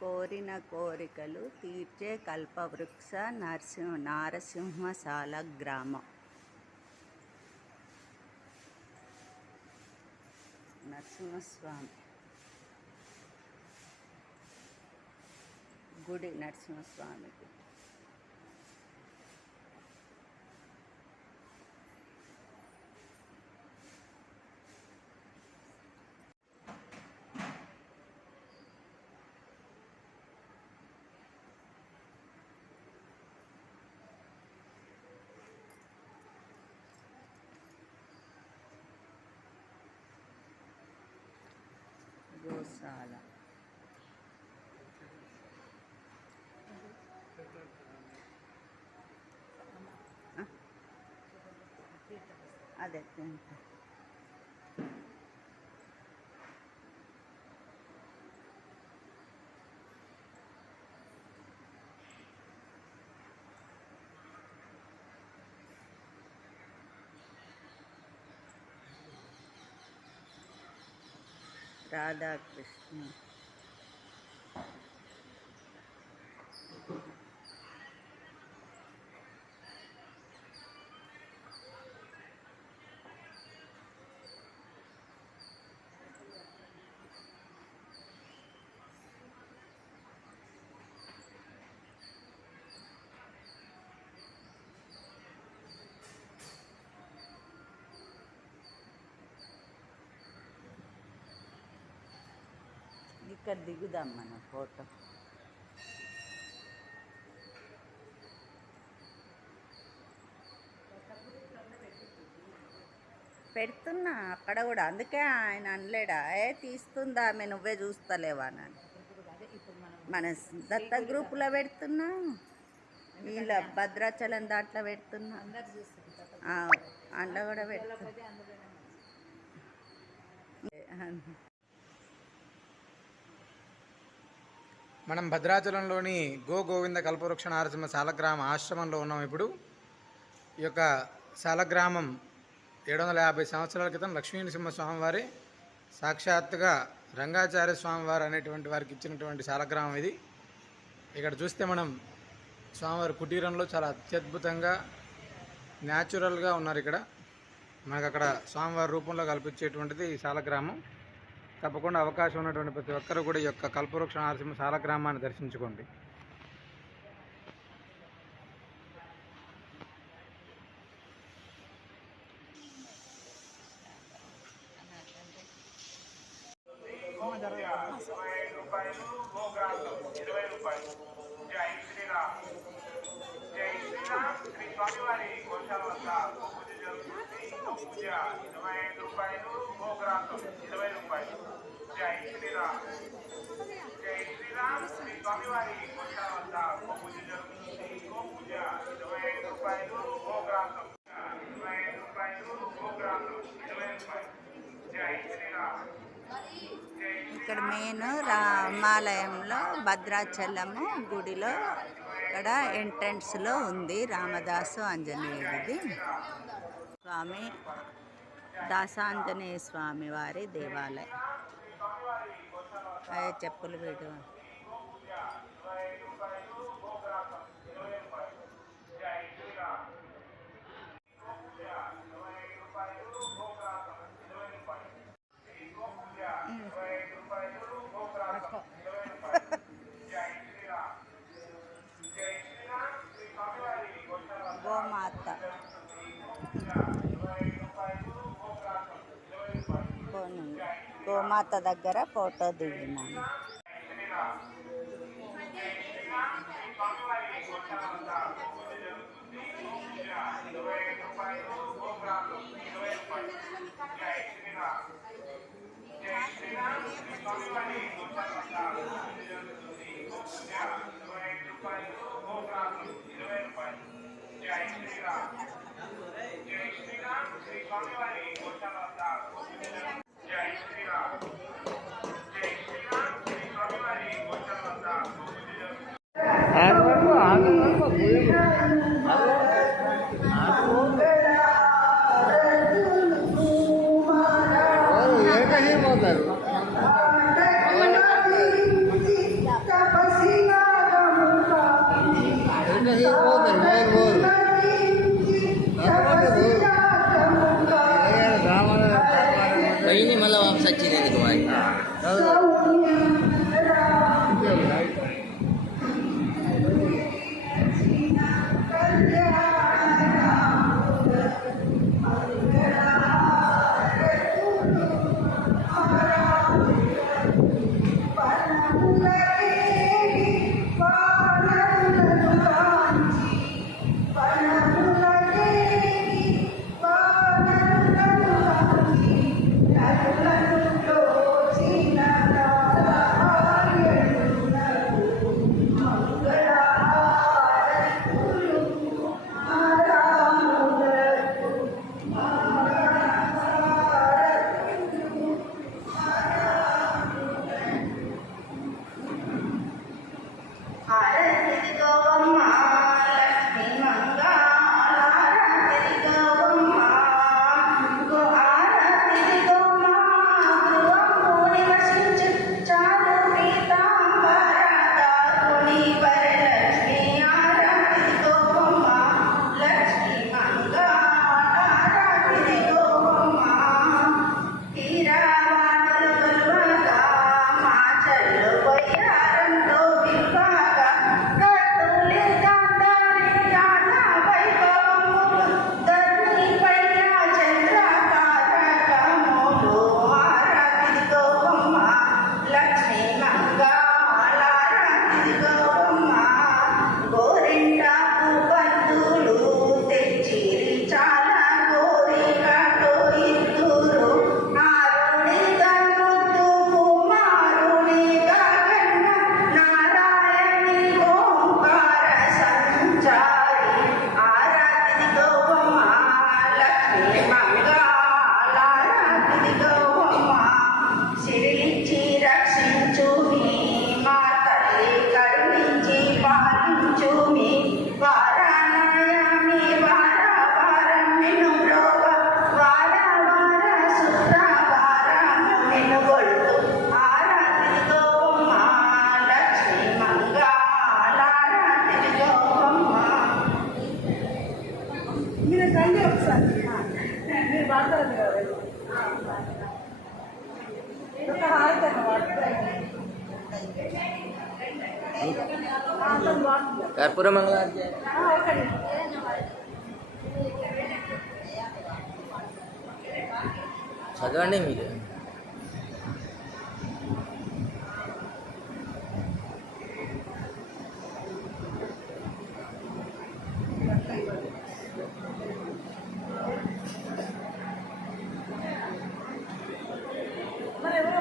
కోరిన కోరికలు తీర్చే కల్పవృక్ష నారసింహ సాలగ్రామం. నరసింహస్వామి గుడి, నరసింహస్వామి గుడి. గోశాల అదే రాధాకృష్ణ. ఇక్కడ దిగుదాం మన ఫోటో. పెడుతున్నా అక్కడ కూడా, అందుకే ఆయన అనలేడా తీస్తుందా ఆమె, నువ్వే చూస్తలేవా అని. మన దత్త గ్రూపులో పెడుతున్నా, వీళ్ళ భద్రాచలం దాంట్లో పెడుతున్నా, అందులో కూడా పెడుతున్నా. మనం భద్రాచలంలోని గోవింద కల్పవృక్ష నారసింహ సాలగ్రామ ఆశ్రమంలో ఉన్నాం. ఇప్పుడు ఈ యొక్క సాలగ్రామం 750 సంవత్సరాల క్రితం లక్ష్మీనరసింహ స్వామివారి సాక్షాత్తుగా రంగాచార్య స్వామివారు అనేటువంటి వారికి ఇచ్చినటువంటి సాలగ్రామం ఇది. ఇక్కడ చూస్తే మనం స్వామివారి కుటీరంలో చాలా అత్యద్భుతంగా న్యాచురల్గా ఉన్నారు. ఇక్కడ మనకు అక్కడ స్వామివారి రూపంలో కల్పించేటువంటిది ఈ సాలగ్రామం. తప్పకుండా అవకాశం ఉన్నటువంటి ప్రతి ఒక్కరూ కూడా ఈ యొక్క కల్పవృక్ష నారసింహ సాలగ్రామాన్ని దర్శించుకోండి. ఇక్కడ మెయిన్ రామాలయంలో భద్రాచలము గుడిలో ఇక్కడ ఎంట్రన్స్లో ఉంది రామదాసు ఆంజనేయుడిది. స్వామి దాసాంజనేయ స్వామి వారి దేవాలయం. అదే చెప్పులు వీడు. గోమాత గోమాత దగ్గర ఫోటో దిగినాను. ఆగ కర్పూర మంగళారతి చదవండి మీరు. మరి ఎవరో